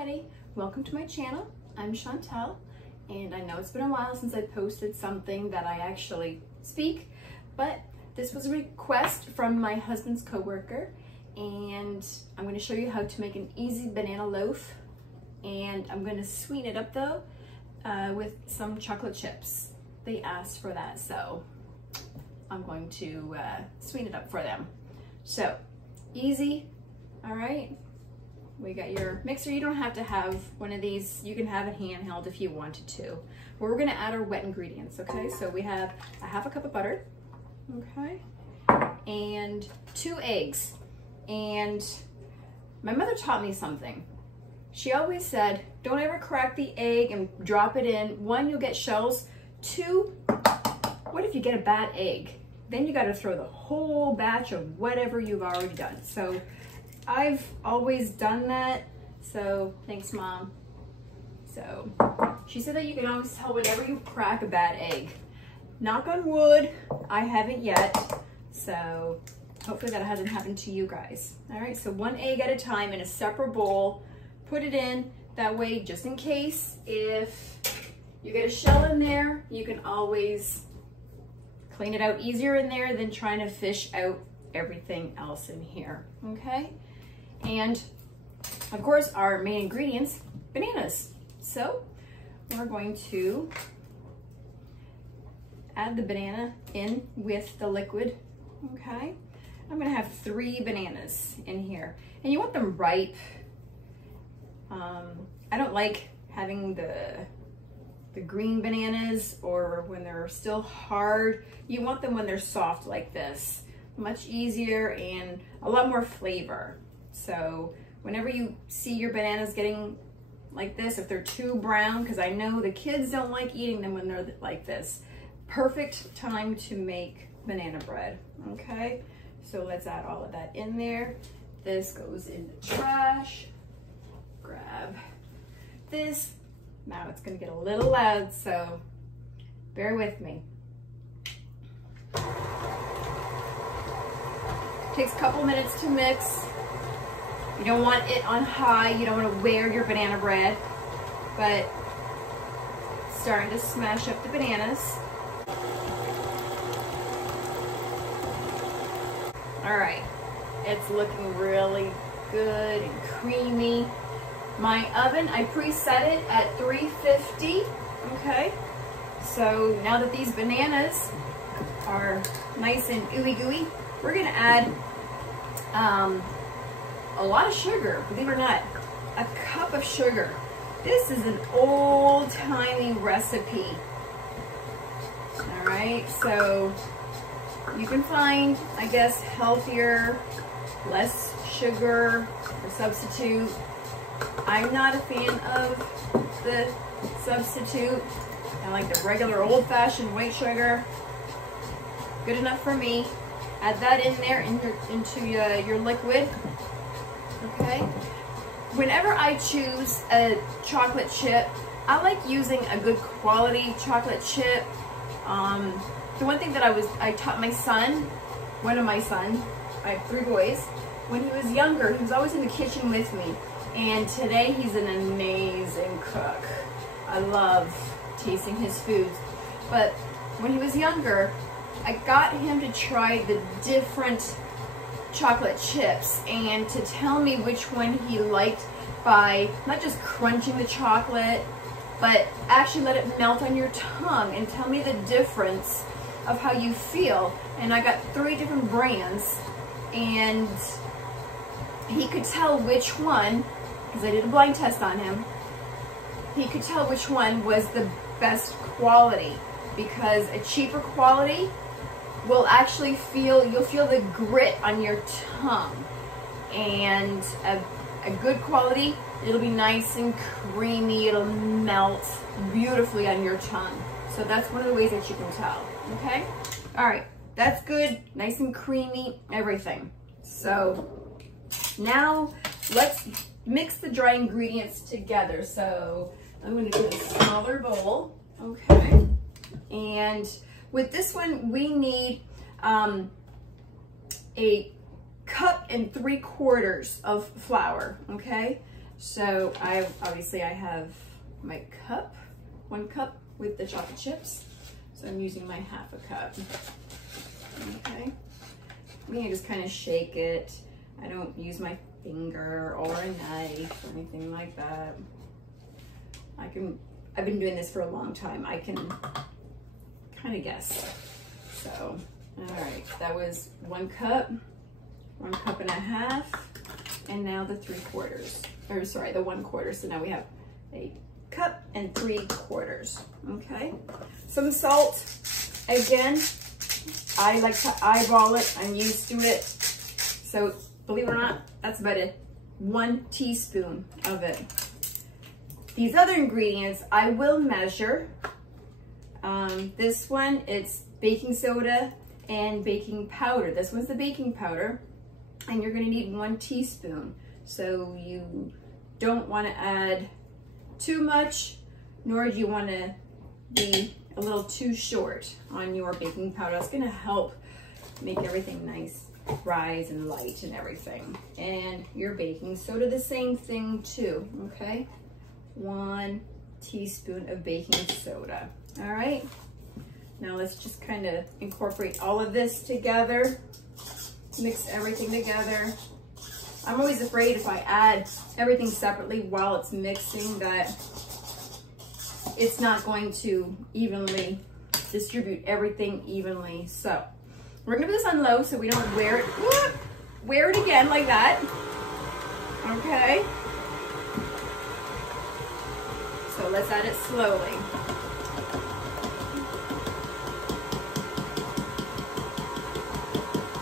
everybody, welcome to my channel. I'm Chantel, and I know it's been a while since I posted something that I actually speak, but this was a request from my husband's coworker, and I'm going to show you how to make an easy banana loaf, and I'm going to sweeten it up though with some chocolate chips. They asked for that, so I'm going to sweeten it up for them. So easy. All right, we got your mixer. You don't have to have one of these. You can have it handheld if you wanted to. We're gonna add our wet ingredients, okay? So we have a half a cup of butter, okay? And 2 eggs. And my mother taught me something. She always said, don't ever crack the egg and drop it in. 1, you'll get shells. 2, what if you get a bad egg? Then you gotta throw the whole batch of whatever you've already done. So I've always done that, so thanks, Mom. So she said that you can always tell whenever you crack a bad egg. Knock on wood, I haven't yet, so hopefully that hasn't happened to you guys. All right, so 1 egg at a time in a separate bowl. Put it in, that way, just in case, if you get a shell in there, you can always clean it out easier in there than trying to fish out everything else in here, okay? And of course, our main ingredients, bananas. So we're going to add the banana in with the liquid, okay? I'm gonna have 3 bananas in here, and you want them ripe. I don't like having the green bananas or when they're still hard. You want them when they're soft like this. Much easier and a lot more flavor. So whenever you see your bananas getting like this, if they're too brown, because I know the kids don't like eating them when they're like this, perfect time to make banana bread, okay? So let's add all of that in there. This goes in the trash. Grab this. Now it's gonna get a little loud, so bear with me. Takes a couple minutes to mix. You don't want it on high. You don't want to wear your banana bread, but starting to smash up the bananas. All right, it's looking really good and creamy. My oven, I preset it at 350, okay? So now that these bananas are nice and ooey gooey, we're gonna add a lot of sugar, believe it or not, a cup of sugar. This is an old-timey recipe. All right, so you can find, I guess, healthier, less sugar or substitute. I'm not a fan of the substitute. I like the regular old-fashioned white sugar. Good enough for me. Add that in there into your liquid, okay? Whenever I choose a chocolate chip, I like using a good quality chocolate chip. The one thing that I taught my son, one of my sons, I have 3 boys, when he was younger, he was always in the kitchen with me, and today he's an amazing cook. I love tasting his foods, but when he was younger, I got him to try the different chocolate chips and to tell me which one he liked by not just crunching the chocolate, but actually let it melt on your tongue and tell me the difference of how you feel. And I got 3 different brands, and he could tell which one, because I did a blind test on him, he could tell which one was the best quality, because a cheaper quality will actually you'll feel the grit on your tongue, and a good quality, it'll be nice and creamy, it'll melt beautifully on your tongue. So that's one of the ways that you can tell, okay? All right, that's good, nice and creamy, everything. So now let's mix the dry ingredients together. So I'm gonna get a smaller bowl, okay? And with this one, we need a 1 3/4 cups of flour, okay? So I have my cup, 1 cup with the chocolate chips. So I'm using my 1/2 cup. Okay. I'm gonna just kind of shake it. I don't use my finger or a knife or anything like that. I've been doing this for a long time. I can kind of guess. So, all right, that was 1 cup, 1.5 cups, and now the 3/4, or sorry, the 1/4. So now we have a cup and 3/4. Okay. Some salt. Again, I like to eyeball it. I'm used to it. So believe it or not, that's about 1 teaspoon of it. These other ingredients I will measure. This one, it's baking soda and baking powder. This one's the baking powder, and you're gonna need 1 teaspoon. So you don't wanna add too much, nor do you wanna be a little too short on your baking powder. It's gonna help make everything nice, rise and light and everything. And your baking soda, the same thing too, okay? 1 teaspoon of baking soda. All right, now let's just kind of incorporate all of this together, mix everything together. I'm always afraid if I add everything separately while it's mixing that it's not going to evenly distribute everything evenly. So we're gonna put this on low so we don't wear it again like that, okay? So let's add it slowly.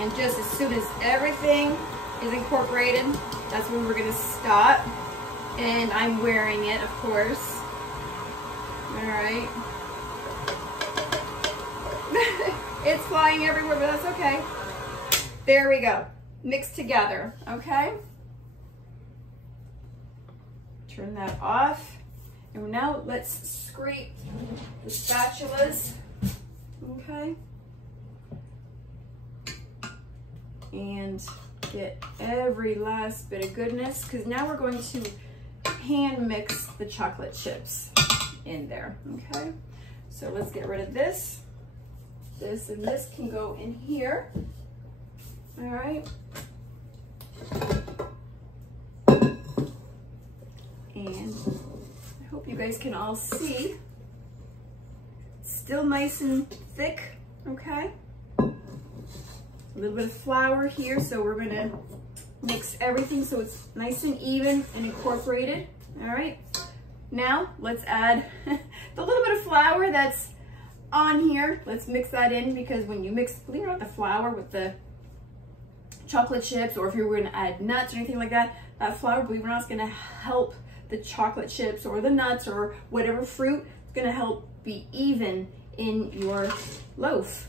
And just as soon as everything is incorporated, that's when we're gonna stop. And I'm wearing it, of course. All right. It's flying everywhere, but that's okay. There we go. Mixed together, okay? Turn that off. And now let's scrape the spatulas, okay? And get every last bit of goodness, because now we're going to hand mix the chocolate chips in there, okay? So let's get rid of this. This and this can go in here, all right? And I hope you guys can all see. Still nice and thick, okay? A little bit of flour here, so we're gonna mix everything so it's nice and even and incorporated, all right? Now let's add the little bit of flour that's on here. Let's mix that in, because when you mix, believe it or not, the flour with the chocolate chips, or if you're gonna add nuts or anything like that, that flour, believe it or not, is gonna help the chocolate chips or the nuts or whatever fruit. It's gonna help be even in your loaf.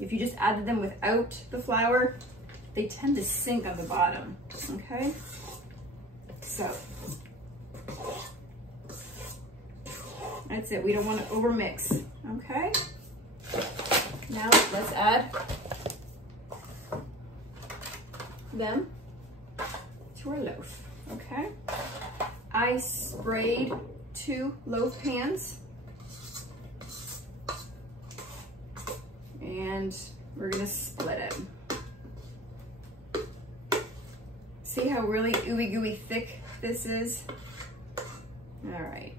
If you just added them without the flour, they tend to sink on the bottom, okay? So that's it. We don't want to overmix, okay? Now let's add them to our loaf, okay? I sprayed 2 loaf pans, and we're gonna split it. See how really ooey gooey thick this is? All right.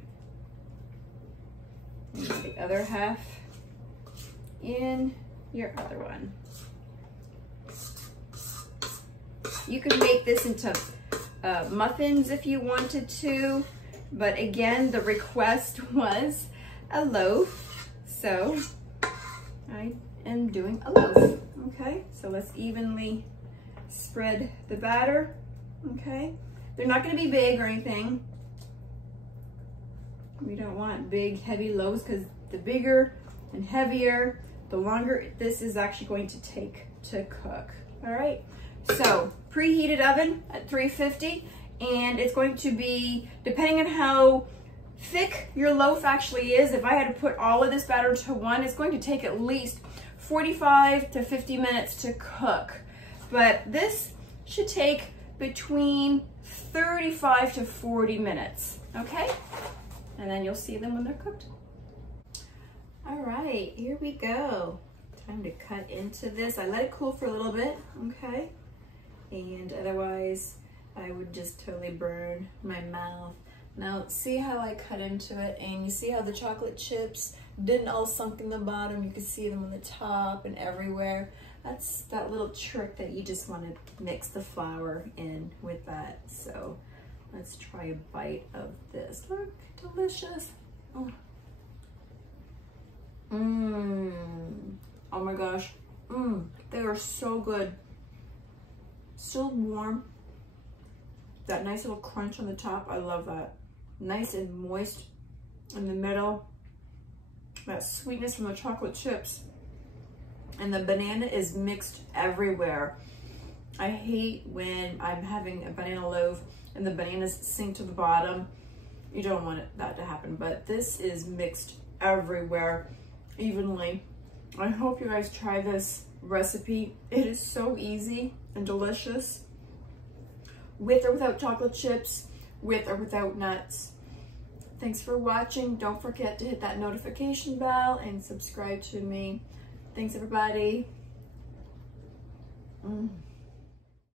And the other half in your other one. You could make this into muffins if you wanted to, but again, the request was a loaf, so I am doing a loaf, okay? So let's evenly spread the batter, okay? They're not gonna be big or anything. We don't want big, heavy loaves, because the bigger and heavier, the longer this is actually going to take to cook, all right? So preheated oven at 350, and it's going to be, depending on how thick your loaf actually is, if I had to put all of this batter to one, it's going to take at least 45 to 50 minutes to cook. But this should take between 35 to 40 minutes, okay? And then you'll see them when they're cooked. All right, here we go. Time to cut into this. I let it cool for a little bit, okay? And otherwise, I would just totally burn my mouth. Now, see how I cut into it, and you see how the chocolate chips didn't all sunk in the bottom? You can see them on the top and everywhere. That's that little trick that you just want to mix the flour in with that. So let's try a bite of this. Look, delicious. Oh. Oh my gosh. They are so good. Still warm. That nice little crunch on the top. I love that. Nice and moist in the middle. That sweetness from the chocolate chips. And the banana is mixed everywhere. I hate when I'm having a banana loaf and the bananas sink to the bottom. You don't want that to happen, but this is mixed everywhere evenly. I hope you guys try this recipe. It is so easy and delicious. With or without chocolate chips, with or without nuts. Thanks for watching. Don't forget to hit that notification bell and subscribe to me. Thanks, everybody.